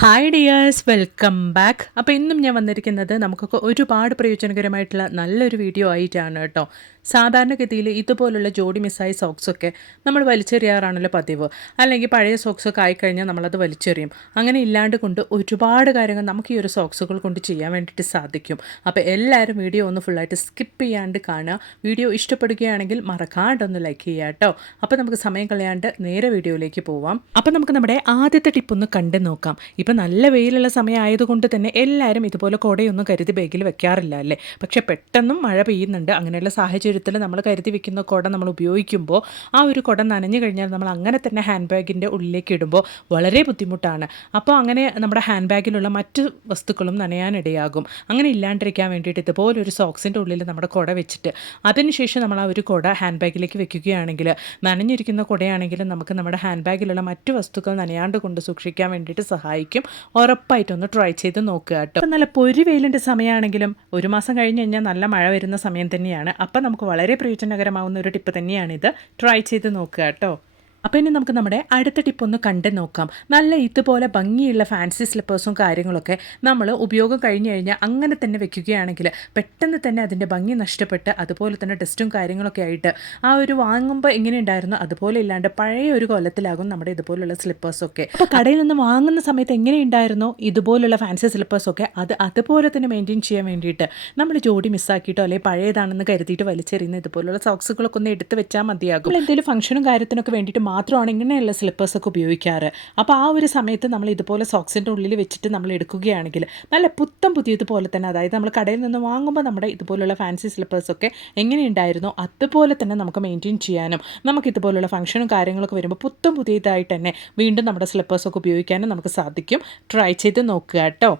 Hi dears, welcome back. അപ്പോൾ ഇന്നും ഞാൻ വന്നിരിക്കുന്നത് നമുക്കൊക്കെ ഒരുപാട് പ്രയോജനകരമായിട്ടുള്ള നല്ലൊരു വീഡിയോ ആയിട്ടാണ് കേട്ടോ. സാധാരണഗതിയിൽ ഇതുപോലുള്ള ജോഡി മിസ്സായ സോക്സൊക്കെ നമ്മൾ വലിച്ചെറിയാറാണല്ലോ പതിവ്. അല്ലെങ്കിൽ പഴയ സോക്സൊക്കെ ആയിക്കഴിഞ്ഞാൽ നമ്മളത് വലിച്ചെറിയും. അങ്ങനെ ഇല്ലാണ്ട് കൊണ്ട് ഒരുപാട് കാര്യങ്ങൾ നമുക്ക് ഈ ഒരു സോക്സുകൾ കൊണ്ട് ചെയ്യാൻ വേണ്ടിയിട്ട് സാധിക്കും. അപ്പോൾ എല്ലാവരും വീഡിയോ ഒന്ന് ഫുള്ളായിട്ട് സ്കിപ്പ് ചെയ്യാണ്ട് കാണുക. വീഡിയോ ഇഷ്ടപ്പെടുകയാണെങ്കിൽ മറക്കാണ്ടൊന്ന് ലൈക്ക് ചെയ്യുക കേട്ടോ. അപ്പോൾ നമുക്ക് സമയം കളയാണ്ട് നേരെ വീഡിയോയിലേക്ക് പോവാം. അപ്പോൾ നമുക്ക് നമ്മുടെ ആദ്യത്തെ ടിപ്പ് ഒന്ന് കണ്ടു നോക്കാം. ഇപ്പം നല്ല വെയിലുള്ള സമയമായതുകൊണ്ട് തന്നെ എല്ലാവരും ഇതുപോലെ കുടയൊന്നും കരുതി ബാഗിൽ വെക്കാറില്ല അല്ലേ. പക്ഷേ പെട്ടെന്നും മഴ പെയ്യുന്നുണ്ട്. അങ്ങനെയുള്ള സാഹചര്യത്തിൽ നമ്മൾ കരുതി വെക്കുന്ന കുട നമ്മൾ ഉപയോഗിക്കുമ്പോൾ ആ ഒരു കുട നനഞ്ഞു കഴിഞ്ഞാൽ നമ്മൾ അങ്ങനെ തന്നെ ഹാൻഡ് ബാഗിൻ്റെ ഉള്ളിലേക്ക് ഇടുമ്പോൾ വളരെ ബുദ്ധിമുട്ടാണ്. അപ്പോൾ അങ്ങനെ നമ്മുടെ ഹാൻഡ് ബാഗിലുള്ള മറ്റ് വസ്തുക്കളും നനയാനിടയാകും. അങ്ങനെ ഇല്ലാണ്ടിരിക്കാൻ വേണ്ടിയിട്ട് ഇതുപോലൊരു സോക്സിൻ്റെ ഉള്ളിൽ നമ്മുടെ കുട വെച്ചിട്ട് അതിനുശേഷം നമ്മൾ ആ ഒരു കുട ഹാൻഡ് ബാഗിലേക്ക് വെക്കുകയാണെങ്കിൽ നനഞ്ഞിരിക്കുന്ന കുടയാണെങ്കിലും നമുക്ക് നമ്മുടെ ഹാൻഡ് ബാഗിലുള്ള മറ്റ് വസ്തുക്കൾ നനയാണ്ട് കൊണ്ട് സൂക്ഷിക്കാൻ വേണ്ടിയിട്ട് സഹായിക്കും. ഉറപ്പായിട്ടൊന്ന് ട്രൈ ചെയ്ത് നോക്കുക കേട്ടോ. അപ്പം നല്ല പൊരി വെയിലിൻ്റെ സമയമാണെങ്കിലും ഒരു മാസം കഴിഞ്ഞ് കഴിഞ്ഞാൽ നല്ല മഴ വരുന്ന സമയം തന്നെയാണ്. അപ്പം നമുക്ക് വളരെ പ്രയോജനകരമാവുന്ന ഒരു ടിപ്പ് തന്നെയാണിത്. ട്രൈ ചെയ്ത് നോക്കുക കേട്ടോ. അപ്പോൾ ഇനി നമുക്ക് നമ്മുടെ അടുത്ത ടിപ്പ് ഒന്ന് കണ്ടു നോക്കാം. നല്ല ഇതുപോലെ ഭംഗിയുള്ള ഫാൻസി സ്ലിപ്പേഴ്സും കാര്യങ്ങളൊക്കെ നമ്മൾ ഉപയോഗം കഴിഞ്ഞ് കഴിഞ്ഞാൽ അങ്ങനെ തന്നെ വെക്കുകയാണെങ്കിൽ പെട്ടെന്ന് തന്നെ അതിൻ്റെ ഭംഗി നഷ്ടപ്പെട്ട് അതുപോലെ തന്നെ ടെസ്റ്റും കാര്യങ്ങളൊക്കെ ആയിട്ട് ആ ഒരു വാങ്ങുമ്പോൾ എങ്ങനെ ഉണ്ടായിരുന്നു അതുപോലെ ഇല്ലാണ്ട് പഴയ ഒരു കൊല്ലത്തിലാകും നമ്മുടെ ഇതുപോലുള്ള സ്ലിപ്പേഴ്സൊക്കെ. അപ്പോൾ കടയിൽ നിന്ന് വാങ്ങുന്ന സമയത്ത് എങ്ങനെ ഉണ്ടായിരുന്നോ ഇതുപോലുള്ള ഫാൻസി സ്ലിപ്പേഴ്സൊക്കെ അതുപോലെ തന്നെ മെയിൻറ്റെയിൻ ചെയ്യാൻ വേണ്ടിയിട്ട് നമ്മൾ ജോഡി മിസ്സാക്കിയിട്ടോ അല്ലെങ്കിൽ പഴയതാണെന്ന് കരുതിയിട്ട് വലിച്ചെറിയുന്ന ഇതുപോലുള്ള സോക്സുകളൊക്കെ ഒന്ന് എടുത്ത് വെച്ചാൽ മതിയാകും. നമ്മൾ എന്തെങ്കിലും ഫംഗ്ഷനും കാര്യത്തിനൊക്കെ വേണ്ടിയിട്ട് മാത്രമാണ് ഇങ്ങനെയുള്ള സ്ലിപ്പേഴ്സൊക്കെ ഉപയോഗിക്കാറ്. അപ്പോൾ ആ ഒരു സമയത്ത് നമ്മൾ ഇതുപോലെ സോക്സിൻ്റെ ഉള്ളിൽ വെച്ചിട്ട് നമ്മൾ എടുക്കുകയാണെങ്കിൽ നല്ല പുതിയതുപോലെ തന്നെ, അതായത് നമ്മൾ കടയിൽ നിന്ന് വാങ്ങുമ്പോൾ നമ്മുടെ ഇതുപോലുള്ള ഫാൻസി സ്ലിപ്പേഴ്സൊക്കെ എങ്ങനെയുണ്ടായിരുന്നോ അതുപോലെ തന്നെ നമുക്ക് മെയിൻറ്റെയിൻ ചെയ്യാനും നമുക്ക് ഇതുപോലുള്ള ഫംഗ്ഷനും കാര്യങ്ങളൊക്കെ വരുമ്പോൾ പുതിയതായിട്ട് തന്നെ വീണ്ടും നമ്മുടെ സ്ലിപ്പേഴ്സൊക്കെ ഉപയോഗിക്കാനും നമുക്ക് സാധിക്കും. ട്രൈ ചെയ്ത് നോക്കുക കേട്ടോ.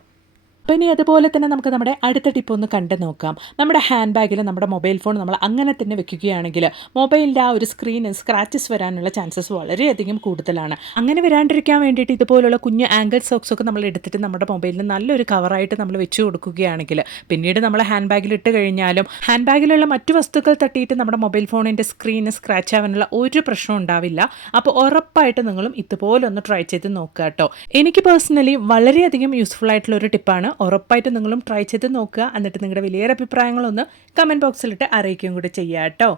അപ്പോൾ ഇനി അതുപോലെ തന്നെ നമുക്ക് നമ്മുടെ അടുത്ത ടിപ്പ് ഒന്ന് കണ്ടു നോക്കാം. നമ്മുടെ ഹാൻഡ് ബാഗിൽ നമ്മുടെ മൊബൈൽ ഫോൺ നമ്മൾ അങ്ങനെ തന്നെ വെക്കുകയാണെങ്കിൽ മൊബൈലിൻ്റെ ആ ഒരു സ്ക്രീനിൽ സ്ക്രാച്ചസ് വരാനുള്ള ചാൻസസ് വളരെയധികം കൂടുതലാണ്. അങ്ങനെ വരാണ്ടിരിക്കാൻ വേണ്ടിയിട്ട് ഇതുപോലുള്ള കുഞ്ഞ് ആംഗിൾ സോക്സൊക്കെ നമ്മൾ എടുത്തിട്ട് നമ്മുടെ മൊബൈലിന് നല്ലൊരു കവറായിട്ട് നമ്മൾ വെച്ച് കൊടുക്കുകയാണെങ്കിൽ പിന്നീട് നമ്മൾ ഹാൻഡ് ബാഗിൽ ഇട്ട് കഴിഞ്ഞാലും ഹാൻഡ് ബാഗിലുള്ള മറ്റു വസ്തുക്കൾ തട്ടിയിട്ട് നമ്മുടെ മൊബൈൽ ഫോണിൻ്റെ സ്ക്രീന് സ്ക്രാച്ച് ആവാനുള്ള ഒരു പ്രശ്നം ഉണ്ടാവില്ല. അപ്പോൾ ഉറപ്പായിട്ട് നിങ്ങളും ഇതുപോലെ ഒന്ന് ട്രൈ ചെയ്ത് നോക്കുക കേട്ടോ. എനിക്ക് പേഴ്സണലി വളരെയധികം യൂസ്ഫുൾ ആയിട്ടുള്ള ഒരു ടിപ്പാണ്. ഉറപ്പായിട്ട് നിങ്ങളും ട്രൈ ചെയ്ത് നോക്കുക. എന്നിട്ട് നിങ്ങളുടെ വലിയ അഭിപ്രായങ്ങളൊന്ന് കമൻറ്റ് ബോക്സിലിട്ട് അറിയിക്കുകയും കൂടി ചെയ്യുക കേട്ടോ.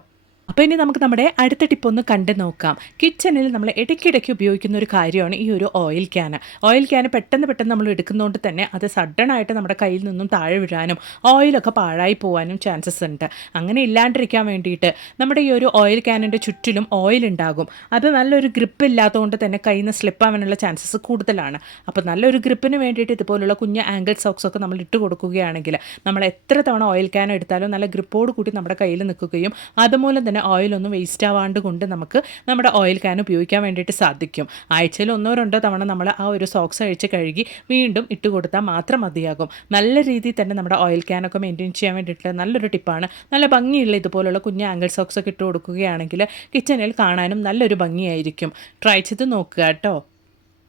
അപ്പോൾ ഇനി നമുക്ക് നമ്മുടെ അടുത്ത ടിപ്പ് ഒന്ന് കണ്ടു നോക്കാം. കിച്ചണിൽ നമ്മൾ ഇടയ്ക്കിടയ്ക്ക് ഉപയോഗിക്കുന്ന ഒരു കാര്യമാണ് ഈ ഒരു ഓയിൽ ക്യാന്. ഓയിൽ ക്യാന് പെട്ടെന്ന് നമ്മൾ എടുക്കുന്നതുകൊണ്ട് തന്നെ അത് സഡനായിട്ട് നമ്മുടെ കയ്യിൽ നിന്നും താഴെ വീഴാനും ഓയിലൊക്കെ പാഴായി പോകാനും ചാൻസസ് ഉണ്ട്. അങ്ങനെ ഇല്ലാണ്ടിരിക്കാൻ വേണ്ടിയിട്ട് നമ്മുടെ ഈ ഒരു ഓയിൽ ക്യാനിൻ്റെ ചുറ്റിലും ഓയിൽ ഉണ്ടാകും. അത് നല്ലൊരു ഗ്രിപ്പ് ഇല്ലാത്തതുകൊണ്ട് തന്നെ കയ്യിൽ നിന്ന് സ്ലിപ്പ് ആവാനുള്ള ചാൻസസ് കൂടുതലാണ്. അപ്പോൾ നല്ലൊരു ഗ്രിപ്പിന് വേണ്ടിയിട്ട് ഇതുപോലുള്ള കുഞ്ഞ് ആംഗിൾ സോക്സൊക്കെ നമ്മൾ ഇട്ട് കൊടുക്കുകയാണെങ്കിൽ നമ്മൾ എത്ര തവണ ഓയിൽ ക്യാൻ എടുത്താലും നല്ല ഗ്രിപ്പോട് കൂടി നമ്മുടെ കയ്യിൽ നിൽക്കുകയും അതുമൂലം തന്നെ ഓയിലൊന്നും വേസ്റ്റ് ആവാണ്ട് കൊണ്ട് നമുക്ക് നമ്മുടെ ഓയിൽ ക്യാൻ ഉപയോഗിക്കാൻ വേണ്ടിയിട്ട് സാധിക്കും. ആഴ്ചയിൽ 1-2 തവണ നമ്മൾ ആ ഒരു സോക്സ് അഴിച്ച് കഴുകി വീണ്ടും ഇട്ട് കൊടുത്താൽ മാത്രം മതിയാകും. നല്ല രീതിയിൽ തന്നെ നമ്മുടെ ഓയിൽ ക്യാനൊക്കെ മെയിൻറ്റെയിൻ ചെയ്യാൻ വേണ്ടിയിട്ടുള്ള നല്ലൊരു ടിപ്പാണ്. നല്ല ഭംഗിയുള്ള ഇതുപോലുള്ള കുഞ്ഞ് ആംഗിൾ സോക്സൊക്കെ ഇട്ട് കൊടുക്കുകയാണെങ്കിൽ കിച്ചണിൽ കാണാനും നല്ലൊരു ഭംഗിയായിരിക്കും. ട്രൈ ചെയ്ത് നോക്കുക കേട്ടോ.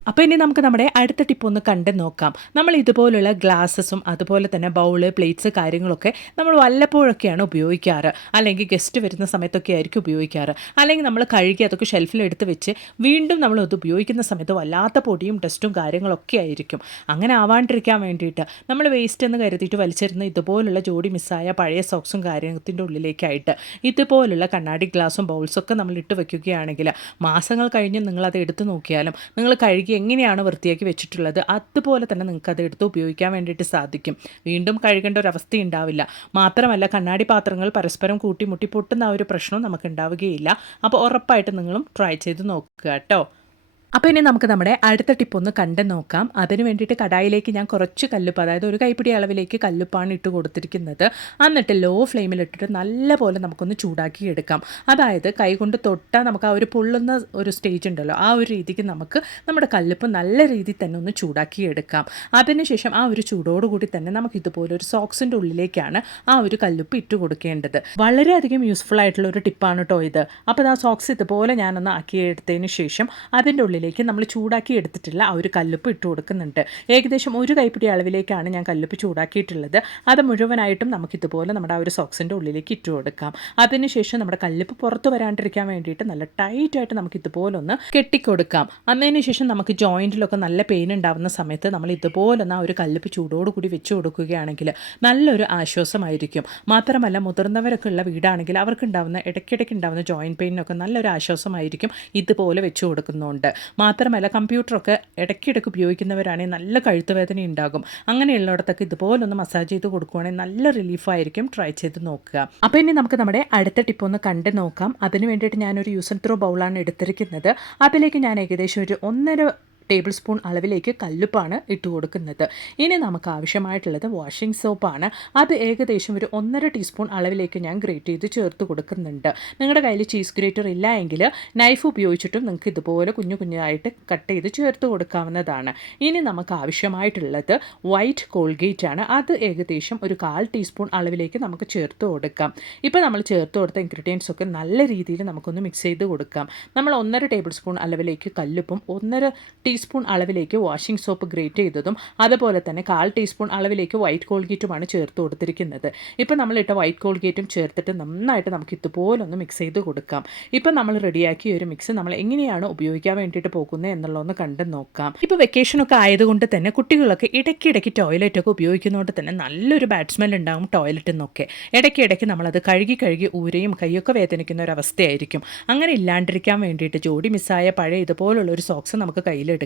അപ്പോൾ ഇനി നമുക്ക് നമ്മുടെ അടുത്ത ടിപ്പ് ഒന്ന് കണ്ടു നോക്കാം. നമ്മൾ ഇതുപോലുള്ള ഗ്ലാസ്സസും അതുപോലെ തന്നെ ബൗള്, പ്ലേറ്റ്സ് കാര്യങ്ങളൊക്കെ നമ്മൾ വല്ലപ്പോഴൊക്കെയാണ് ഉപയോഗിക്കാറ്. അല്ലെങ്കിൽ ഗസ്റ്റ് വരുന്ന സമയത്തൊക്കെ ആയിരിക്കും ഉപയോഗിക്കാറ്. അല്ലെങ്കിൽ നമ്മൾ കഴുകി അതൊക്കെ ഷെൽഫിലെടുത്ത് വെച്ച് വീണ്ടും നമ്മൾ അത് ഉപയോഗിക്കുന്ന സമയത്ത് വല്ലാത്ത പൊടിയും ഡസ്റ്റും കാര്യങ്ങളൊക്കെ ആയിരിക്കും. അങ്ങനെ ആവാണ്ടിരിക്കാൻ വേണ്ടിയിട്ട് നമ്മൾ വേസ്റ്റ് എന്ന് കരുതിയിട്ട് വലിച്ചെറിയുന്ന ഇതുപോലുള്ള ജോഡി മിസ്സായ പഴയ സോക്സും കാര്യത്തിൻ്റെ ഉള്ളിലേക്കായിട്ട് ഇതുപോലുള്ള കണ്ണാടി ഗ്ലാസും ബൗൾസൊക്കെ നമ്മൾ ഇട്ട് വയ്ക്കുകയാണെങ്കിൽ മാസങ്ങൾ കഴിഞ്ഞ് നിങ്ങളത് എടുത്ത് നോക്കിയാലും നിങ്ങൾ കഴുകി എങ്ങനെയാണ് വൃത്തിയാക്കി വെച്ചിട്ടുള്ളത് അതുപോലെ തന്നെ നിങ്ങൾക്ക് അത് എടുത്ത് ഉപയോഗിക്കാൻ വേണ്ടിയിട്ട് സാധിക്കും. വീണ്ടും കഴുകേണ്ട ഒരു അവസ്ഥ ഉണ്ടാവില്ല. മാത്രമല്ല കണ്ണാടി പാത്രങ്ങൾ പരസ്പരം കൂട്ടിമുട്ടി പൊട്ടുന്ന ആ ഒരു പ്രശ്നവും നമുക്ക് ഉണ്ടാവുകയില്ല. അപ്പോൾ ഉറപ്പായിട്ട് നിങ്ങളും ട്രൈ ചെയ്ത് നോക്കുക കേട്ടോ. അപ്പോൾ ഇനി നമുക്ക് നമ്മുടെ അടുത്ത ടിപ്പ് ഒന്ന് കണ്ടു നോക്കാം. അതിന് വേണ്ടിയിട്ട് കടായിലേക്ക് ഞാൻ കുറച്ച് കല്ലുപ്പ്, അതായത് ഒരു കൈപ്പിടി അളവിലേക്ക് കല്ലുപ്പാണ് ഇട്ട് കൊടുത്തിരിക്കുന്നത്. എന്നിട്ട് ലോ ഫ്ലെയിമിലിട്ടിട്ട് നല്ലപോലെ നമുക്കൊന്ന് ചൂടാക്കി എടുക്കാം. അതായത് കൈകൊണ്ട് തൊട്ടാൽ നമുക്ക് ആ ഒരു പൊള്ളുന്ന ഒരു സ്റ്റേജ് ഉണ്ടല്ലോ, ആ ഒരു രീതിക്ക് നമുക്ക് നമ്മുടെ കല്ലുപ്പ് നല്ല രീതിയിൽ തന്നെ ഒന്ന് ചൂടാക്കി എടുക്കാം. അതിനുശേഷം ആ ഒരു ചൂടോടുകൂടി തന്നെ നമുക്ക് ഇതുപോലെ ഒരു സോക്സിൻ്റെ ഉള്ളിലേക്കാണ് ആ ഒരു കല്ലുപ്പ് ഇട്ട് കൊടുക്കേണ്ടത്. വളരെയധികം യൂസ്ഫുൾ ആയിട്ടുള്ള ഒരു ടിപ്പാണ് കേട്ടോ ഇത്. അപ്പോൾ ആ സോക്സ് ഇതുപോലെ ഞാനൊന്ന് ആക്കിയെടുത്തതിന് ശേഷം അതിൻ്റെ ഉള്ളിൽ ഉള്ളിലേക്ക് നമ്മൾ ചൂടാക്കി എടുത്തിട്ടുള്ള ആ ഒരു കല്ലുപ്പ് ഇട്ട് കൊടുക്കുന്നുണ്ട്. ഏകദേശം ഒരു കൈപ്പിടി അളവിലേക്കാണ് ഞാൻ കല്ലുപ്പ് ചൂടാക്കിയിട്ടുള്ളത്. അത് മുഴുവനായിട്ടും നമുക്കിതുപോലെ നമ്മുടെ ആ ഒരു സോക്സിൻ്റെ ഉള്ളിലേക്ക് ഇട്ട് കൊടുക്കാം. അതിനുശേഷം നമ്മുടെ കല്ലുപ്പ് പുറത്ത് വരാണ്ടിരിക്കാൻ വേണ്ടിയിട്ട് നല്ല ടൈറ്റായിട്ട് നമുക്ക് ഇതുപോലെ ഒന്ന് കെട്ടിക്കൊടുക്കാം. അതിന് ശേഷം നമുക്ക് ജോയിൻറ്റിലൊക്കെ നല്ല പെയിൻ ഉണ്ടാകുന്ന സമയത്ത് നമ്മൾ ഇതുപോലൊന്ന് ആ ഒരു കല്ലുപ്പ് ചൂടോടുകൂടി വെച്ച് കൊടുക്കുകയാണെങ്കിൽ നല്ലൊരു ആശ്വാസമായിരിക്കും. മാത്രമല്ല മുതിർന്നവരൊക്കെ ഉള്ള വീടാണെങ്കിൽ അവർക്കുണ്ടാകുന്ന ഇടയ്ക്കിടയ്ക്ക് ഉണ്ടാകുന്ന ജോയിൻറ്റ് പെയിനൊക്കെ നല്ലൊരു ആശ്വാസമായിരിക്കും ഇതുപോലെ വെച്ച് കൊടുക്കുന്നുണ്ട്. മാത്രമല്ല കമ്പ്യൂട്ടറൊക്കെ ഇടയ്ക്കിടയ്ക്ക് ഉപയോഗിക്കുന്നവരാണെങ്കിൽ നല്ല കഴുത്ത് വേദന ഉണ്ടാകും. അങ്ങനെയുള്ളിടത്തൊക്കെ ഇതുപോലൊന്ന് മസാജ് ചെയ്ത് കൊടുക്കുകയാണെങ്കിൽ നല്ല റിലീഫായിരിക്കും. ട്രൈ ചെയ്ത് നോക്കുക. അപ്പോൾ ഇനി നമുക്ക് നമ്മുടെ അടുത്ത ടിപ്പ് ഒന്ന് കണ്ടു നോക്കാം. അതിന് വേണ്ടിയിട്ട് ഞാനൊരു യൂസ് ആൻഡ് ത്രോ ബൗളാണ് എടുത്തിരിക്കുന്നത്. അതിലേക്ക് ഞാൻ ഏകദേശം ഒരു 1.5 ടേബിൾ സ്പൂൺ അളവിലേക്ക് കല്ലുപ്പാണ് ഇട്ട് കൊടുക്കുന്നത്. ഇനി നമുക്ക് ആവശ്യമായിട്ടുള്ളത് വാഷിംഗ് സോപ്പാണ്. അത് ഏകദേശം ഒരു 1.5 ടീസ്പൂൺ അളവിലേക്ക് ഞാൻ ഗ്രേറ്റ് ചെയ്ത് ചേർത്ത് കൊടുക്കുന്നുണ്ട്. നിങ്ങളുടെ കയ്യിൽ ചീസ് ഗ്രേറ്റർ ഇല്ല എങ്കിൽ നൈഫ് ഉപയോഗിച്ചിട്ടും നിങ്ങൾക്ക് ഇതുപോലെ കുഞ്ഞു കുഞ്ഞായിട്ട് കട്ട് ചെയ്ത് ചേർത്ത് കൊടുക്കാവുന്നതാണ്. ഇനി നമുക്ക് ആവശ്യമായിട്ടുള്ളത് വൈറ്റ് കോൾഗേറ്റ് ആണ്. അത് ഏകദേശം ഒരു 1/4 ടീസ്പൂൺ അളവിലേക്ക് നമുക്ക് ചേർത്ത് കൊടുക്കാം. ഇപ്പോൾ നമ്മൾ ചേർത്ത് കൊടുത്ത ഇൻഗ്രീഡിയൻസ് ഒക്കെ നല്ല രീതിയിൽ നമുക്കൊന്ന് മിക്സ് ചെയ്ത് കൊടുക്കാം. നമ്മൾ 1.5 ടേബിൾ സ്പൂൺ അളവിലേക്ക് കല്ലുപ്പും 1.5 ടീസ്പൂൺ അളവിലേക്ക് വാഷിംഗ് സോപ്പ് ഗ്രേറ്റ് ചെയ്തതും അതുപോലെ തന്നെ 1/4 ടീസ്പൂൺ അളവിലേക്ക് വൈറ്റ് കോൾഗേറ്റുമാണ് ചേർത്ത് കൊടുത്തിരിക്കുന്നത്. ഇപ്പോൾ നമ്മളിട്ട വൈറ്റ് കോൾഗേറ്റും ചേർത്തിട്ട് നന്നായിട്ട് നമുക്ക് ഇതുപോലൊന്ന് മിക്സ് ചെയ്ത് കൊടുക്കാം. ഇപ്പോൾ നമ്മൾ റെഡിയാക്കിയ ഒരു മിക്സ് നമ്മൾ എങ്ങനെയാണ് ഉപയോഗിക്കാൻ വേണ്ടിയിട്ട് പോകുന്നത് എന്നുള്ളതൊന്ന് കണ്ട് നോക്കാം. ഇപ്പോൾ വെക്കേഷനൊക്കെ ആയതുകൊണ്ട് തന്നെ കുട്ടികളൊക്കെ ഇടയ്ക്കിടയ്ക്ക് ടോയ്ലറ്റൊക്കെ ഉപയോഗിക്കുന്നതുകൊണ്ട് തന്നെ നല്ലൊരു ബാഡ് സ്മെൽ ഉണ്ടാകും ടോയ്ലറ്റിൽ നിന്നൊക്കെ. ഇടയ്ക്കിടയ്ക്ക് നമ്മളത് കഴുകി ഊരയും കൈയൊക്കെ വേദനിക്കുന്ന ഒരു അവസ്ഥയായിരിക്കും. അങ്ങനെ ഇല്ലാണ്ടിരിക്കാൻ വേണ്ടിയിട്ട് ജോഡി മിസ്സായ പഴയ ഇതുപോലുള്ളൊരു സോക്സ് നമുക്ക് കയ്യിലെടുക്കാം.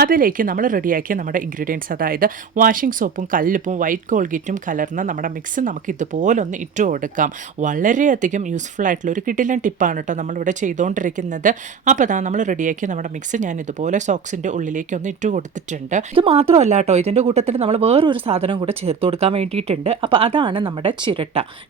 അതിലേക്ക് നമ്മൾ റെഡിയാക്കിയ നമ്മുടെ ഇൻഗ്രീഡിയൻസ്, അതായത് വാഷിംഗ് സോപ്പും കല്ലുപ്പും വൈറ്റ് കോൾഗേറ്റും കലർന്ന നമ്മുടെ മിക്സ് നമുക്ക് ഇതുപോലൊന്ന് ഇട്ട് കൊടുക്കാം. വളരെയധികം യൂസ്ഫുൾ ആയിട്ടുള്ള ഒരു കിടിലൻ ടിപ്പാണ് കേട്ടോ നമ്മളിവിടെ ചെയ്തുകൊണ്ടിരിക്കുന്നത്. അപ്പോൾ അതാ നമ്മൾ റെഡിയാക്കിയ നമ്മുടെ മിക്സ് ഞാൻ ഇതുപോലെ സോക്സിൻ്റെ ഉള്ളിലേക്ക് ഒന്ന് ഇട്ട് കൊടുത്തിട്ടുണ്ട്. ഇത് മാത്രമല്ല കേട്ടോ, ഇതിൻ്റെ കൂട്ടത്തിൽ നമ്മൾ വേറൊരു സാധനം കൂടെ ചേർത്ത് കൊടുക്കാൻ വേണ്ടിയിട്ടുണ്ട്. അപ്പോൾ അതാണ് നമ്മുടെ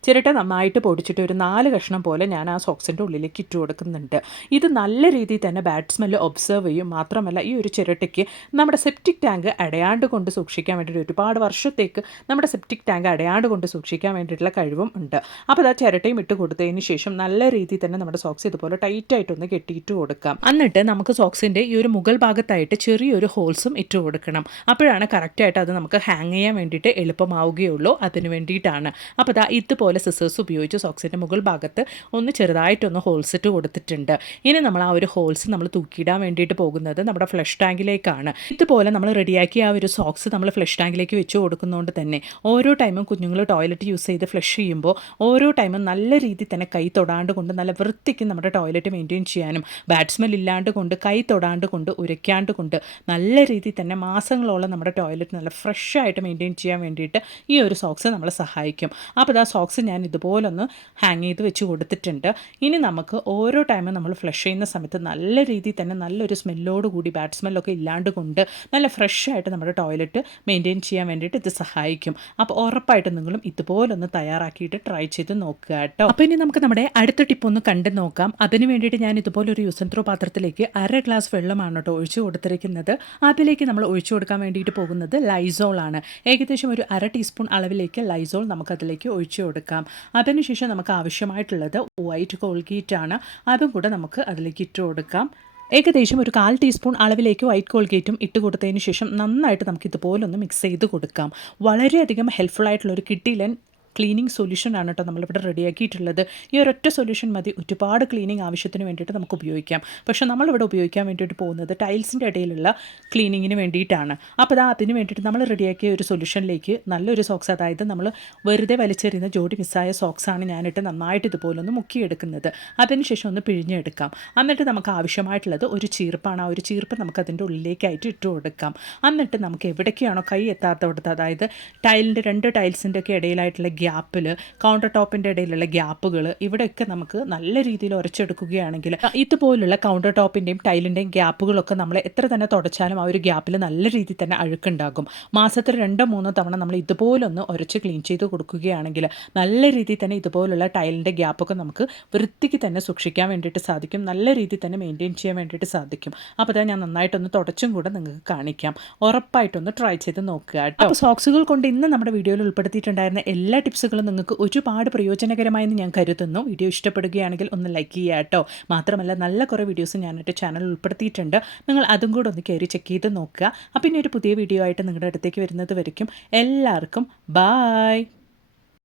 ചിരട്ട നന്നായിട്ട് പൊടിച്ചിട്ട് ഒരു 4 കഷ്ണം പോലെ ഞാൻ ആ സോക്സിൻ്റെ ഉള്ളിലേക്ക് ഇട്ട് കൊടുക്കുന്നുണ്ട്. ഇത് നല്ല രീതിയിൽ തന്നെ ബാഡ് സ്മെല്ല് ഒബ്സർവ് ചെയ്യും. മാത്രമല്ല ഈ ഒരു ചിരട്ടയ്ക്ക് നമ്മുടെ സെപ്റ്റിക് ടാങ്ക് അടയാണ്ട് കൊണ്ട് സൂക്ഷിക്കാൻ വേണ്ടിയിട്ട് ഒരുപാട് വർഷത്തേക്ക് നമ്മുടെ സെപ്റ്റിക് ടാങ്ക് അടയാണ്ട് കൊണ്ട് സൂക്ഷിക്കാൻ വേണ്ടിയിട്ടുള്ള കഴിവും ഉണ്ട്. അപ്പോൾ ആ ചിരട്ടയും ഇട്ട് കൊടുത്തതിന് ശേഷം നല്ല രീതിയിൽ തന്നെ നമ്മുടെ സോക്സ് ഇതുപോലെ ടൈറ്റായിട്ടൊന്ന് കെട്ടിയിട്ട് കൊടുക്കാം. എന്നിട്ട് നമുക്ക് സോക്സിൻ്റെ ഈ ഒരു മുകൾ ഭാഗത്തായിട്ട് ചെറിയൊരു ഹോൾസും ഇട്ട് കൊടുക്കണം. അപ്പോഴാണ് കറക്റ്റായിട്ട് അത് നമുക്ക് ഹാങ് ചെയ്യാൻ വേണ്ടിയിട്ട് എളുപ്പമാവുകയുള്ളൂ. അതിന് വേണ്ടിയിട്ടാണ്. അപ്പോൾ ഇതുപോലെ സിസേഴ്സ് ഉപയോഗിച്ച് സോക്സിൻ്റെ മുകൾ ഭാഗത്ത് ഒന്ന് ചെറുതായിട്ടൊന്ന് ഹോൾസ് ഇട്ട് കൊടുത്തിട്ടുണ്ട്. ഇനി നമ്മൾ ആ ഒരു ഹോൾസ് നമ്മൾ തൂക്കിയിടാൻ വേണ്ടിയിട്ട് പോകുന്നത് നമ്മുടെ ഫ്ലഷ് ടാങ്കിലേക്കാണ്. ഇതുപോലെ നമ്മൾ റെഡിയാക്കിയ ആ ഒരു സോക്സ് നമ്മൾ ഫ്ലഷ് ടാങ്കിലേക്ക് വെച്ച് കൊടുക്കുന്നതുകൊണ്ട് തന്നെ ഓരോ ടൈമും കുഞ്ഞുങ്ങൾ ടോയ്ലറ്റ് യൂസ് ചെയ്ത് ഫ്ലഷ് ചെയ്യുമ്പോൾ ഓരോ ടൈമും നല്ല രീതിയിൽ തന്നെ കൈ തൊടാണ്ട് കൊണ്ട് നല്ല വൃത്തിക്ക് നമ്മുടെ ടോയ്ലറ്റ് മെയിൻറ്റെയിൻ ചെയ്യാനും ബാഡ് സ്മെൽ ഇല്ലാണ്ട് കൊണ്ട് കൈ തൊടാണ്ട് കൊണ്ട് ഉരയ്ക്കാണ്ട് കൊണ്ട് നല്ല രീതിയിൽ തന്നെ മാസങ്ങളോളം നമ്മുടെ ടോയ്ലറ്റ് നല്ല ഫ്രഷ് ആയിട്ട് മെയിൻറ്റെയിൻ ചെയ്യാൻ വേണ്ടിയിട്ട് ഈ ഒരു സോക്സ് നമ്മളെ സഹായിക്കും. അപ്പോൾ ആ സോക്സ് ഞാൻ ഇതുപോലൊന്ന് ഹാങ് ചെയ്ത് വെച്ച് കൊടുത്തിട്ടുണ്ട്. ഇനി നമുക്ക് ഓരോ ടൈമും നമ്മൾ ഫ്ലഷ് ചെയ്യുന്ന സമയത്ത് നല്ല രീതിയിൽ തന്നെ നല്ലൊരു സ്മെല്ലോട് കൂടി ബാഡ് സ്മെല്ലൊക്കെ ഇല്ലാണ്ട് കൊണ്ട് നല്ല ഫ്രഷ് ആയിട്ട് നമ്മുടെ ടോയ്ലറ്റ് മെയിൻറ്റെയിൻ ചെയ്യാൻ വേണ്ടിയിട്ട് ഇത് സഹായിക്കും. അപ്പോൾ ഉറപ്പായിട്ടും നിങ്ങളും ഇതുപോലൊന്ന് തയ്യാറാക്കിയിട്ട് ട്രൈ ചെയ്ത് നോക്കുക കേട്ടോ. അപ്പോൾ ഇനി നമുക്ക് നമ്മുടെ അടുത്ത ടിപ്പ് ഒന്ന് കണ്ടു നോക്കാം. അതിന് വേണ്ടിയിട്ട് ഞാൻ ഇതുപോലൊരു യൂസ് ആൻഡ് ത്രോ പാത്രത്തിലേക്ക് 1/2 ഗ്ലാസ് വെള്ളമാണ് കേട്ടോ ഒഴിച്ചു കൊടുത്തിരിക്കുന്നത്. അതിലേക്ക് നമ്മൾ ഒഴിച്ചു കൊടുക്കാൻ വേണ്ടിയിട്ട് പോകുന്നത് ലൈസോളാണ്. ഏകദേശം ഒരു 1/2 ടീസ്പൂൺ അളവിലേക്ക് ലൈസോൾ നമുക്കതിലേക്ക് ഒഴിച്ചു കൊടുക്കാം. അതിനുശേഷം നമുക്ക് ആവശ്യമായിട്ടുള്ളത് വൈറ്റ് കോൾഗേറ്റ് ആണ്. അതും കൂടെ നമുക്ക് അതിലേക്ക് ഇട്ട് കൊടുക്കാം. ഏകദേശം ഒരു 1/4 ടീസ്പൂൺ അളവിലേക്ക് വൈറ്റ് കോൾഗേറ്റും ഇട്ട് കൊടുത്തതിന് ശേഷം നന്നായിട്ട് നമുക്ക് ഇതുപോലൊന്ന് മിക്സ് ചെയ്ത് കൊടുക്കാം. വളരെയധികം ഹെൽപ്ഫുൾ ആയിട്ടുള്ളൊരു കിടിലൻ ക്ലീനിങ് സൊല്യൂഷനാണ് കേട്ടോ നമ്മളിവിടെ റെഡിയാക്കിയിട്ടുള്ളത്. ഈ ഒരൊറ്റ സൊല്യൂഷൻ മതി ഒരുപാട് ക്ലീനിങ് ആവശ്യത്തിന് വേണ്ടിയിട്ട് നമുക്ക് ഉപയോഗിക്കാം. പക്ഷേ നമ്മളിവിടെ ഉപയോഗിക്കാൻ വേണ്ടിയിട്ട് പോകുന്നത് ടൈൽസിൻ്റെ ഇടയിലുള്ള ക്ലീനിങ്ങിന് വേണ്ടിയിട്ടാണ്. അപ്പോൾ അതിന് വേണ്ടിയിട്ട് നമ്മൾ റെഡിയാക്കിയ ഒരു സൊല്യൂഷനിലേക്ക് നല്ലൊരു സോക്സ്, അതായത് നമ്മൾ വെറുതെ വലിച്ചെറിയുന്ന ജോഡി മിസ്സായ സോക്സാണ് ഞാനിട്ട് നന്നായിട്ട് ഇതുപോലൊന്ന് മുക്കിയെടുക്കുന്നത്. അതിനുശേഷം ഒന്ന് പിഴിഞ്ഞെടുക്കാം. എന്നിട്ട് നമുക്ക് ആവശ്യമായിട്ടുള്ളത് ഒരു ചീർപ്പാണ്. ആ ഒരു ചീർപ്പ് നമുക്ക് അതിൻ്റെ ഉള്ളിലേക്കായിട്ട് ഇട്ട് കൊടുക്കാം. എന്നിട്ട് നമുക്ക് എവിടേക്കാണോ കൈ എത്താത്തവിടുത്ത്, അതായത് ടൈലിൻ്റെ 2 ടൈൽസിൻ്റെ ഒക്കെ ഇടയിലായിട്ടുള്ള ഗ്യാപ്പിൽ, കൗണ്ടർ ടോപ്പിൻ്റെ ഇടയിലുള്ള ഗ്യാപ്പുകൾ, ഇവിടെയൊക്കെ നമുക്ക് നല്ല രീതിയിൽ ഉരച്ചെടുക്കുകയാണെങ്കിൽ ഇതുപോലുള്ള കൗണ്ടർ ടോപ്പിൻ്റെയും ടൈലിൻ്റെയും ഗ്യാപ്പുകളൊക്കെ നമ്മൾ എത്ര തന്നെ തുടച്ചാലും ആ ഒരു ഗ്യാപ്പിൽ നല്ല രീതിയിൽ തന്നെ അഴുക്കുണ്ടാകും. മാസത്തിൽ 2-3 തവണ നമ്മൾ ഇതുപോലൊന്ന് ഉരച്ച് ക്ലീൻ ചെയ്ത് കൊടുക്കുകയാണെങ്കിൽ നല്ല രീതിയിൽ തന്നെ ഇതുപോലുള്ള ടൈലിൻ്റെ ഗ്യാപ്പൊക്കെ നമുക്ക് വൃത്തിക്ക് തന്നെ സൂക്ഷിക്കാൻ വേണ്ടിയിട്ട് സാധിക്കും. നല്ല രീതിയിൽ തന്നെ മെയിൻറ്റെയിൻ ചെയ്യാൻ വേണ്ടിയിട്ട് സാധിക്കും. അപ്പോൾ ഞാൻ നന്നായിട്ടൊന്ന് തുടച്ചും കൂടെ നിങ്ങൾക്ക് കാണിക്കാം. ഉറപ്പായിട്ടൊന്ന് ട്രൈ ചെയ്ത് നോക്കുക കേട്ടോ. അപ്പോൾ സോക്സുകൾ കൊണ്ട് ഇന്ന് നമ്മുടെ വീഡിയോയിൽ ഉൾപ്പെടുത്തിയിട്ടുണ്ടായിരുന്ന എല്ലാ ടിപ്സുകളും നിങ്ങൾക്ക് ഒരുപാട് പ്രയോജനകരമായെന്ന് ഞാൻ കരുതുന്നു. വീഡിയോ ഇഷ്ടപ്പെടുകയാണെങ്കിൽ ഒന്ന് ലൈക്ക് ചെയ്യുക കേട്ടോ. മാത്രമല്ല നല്ല കുറേ വീഡിയോസ് ഞാൻ എൻ്റെ ചാനലിൽ ഉൾപ്പെടുത്തിയിട്ടുണ്ട്. നിങ്ങൾ അതും കൂടെ ഒന്ന് കയറി ചെക്ക് ചെയ്ത് നോക്കുക. അപ്പോൾ ഇനി ഒരു പുതിയ വീഡിയോ ആയിട്ട് നിങ്ങളുടെ അടുത്തേക്ക് വരുന്നത് വരയ്ക്കും എല്ലാവർക്കും ബായ്.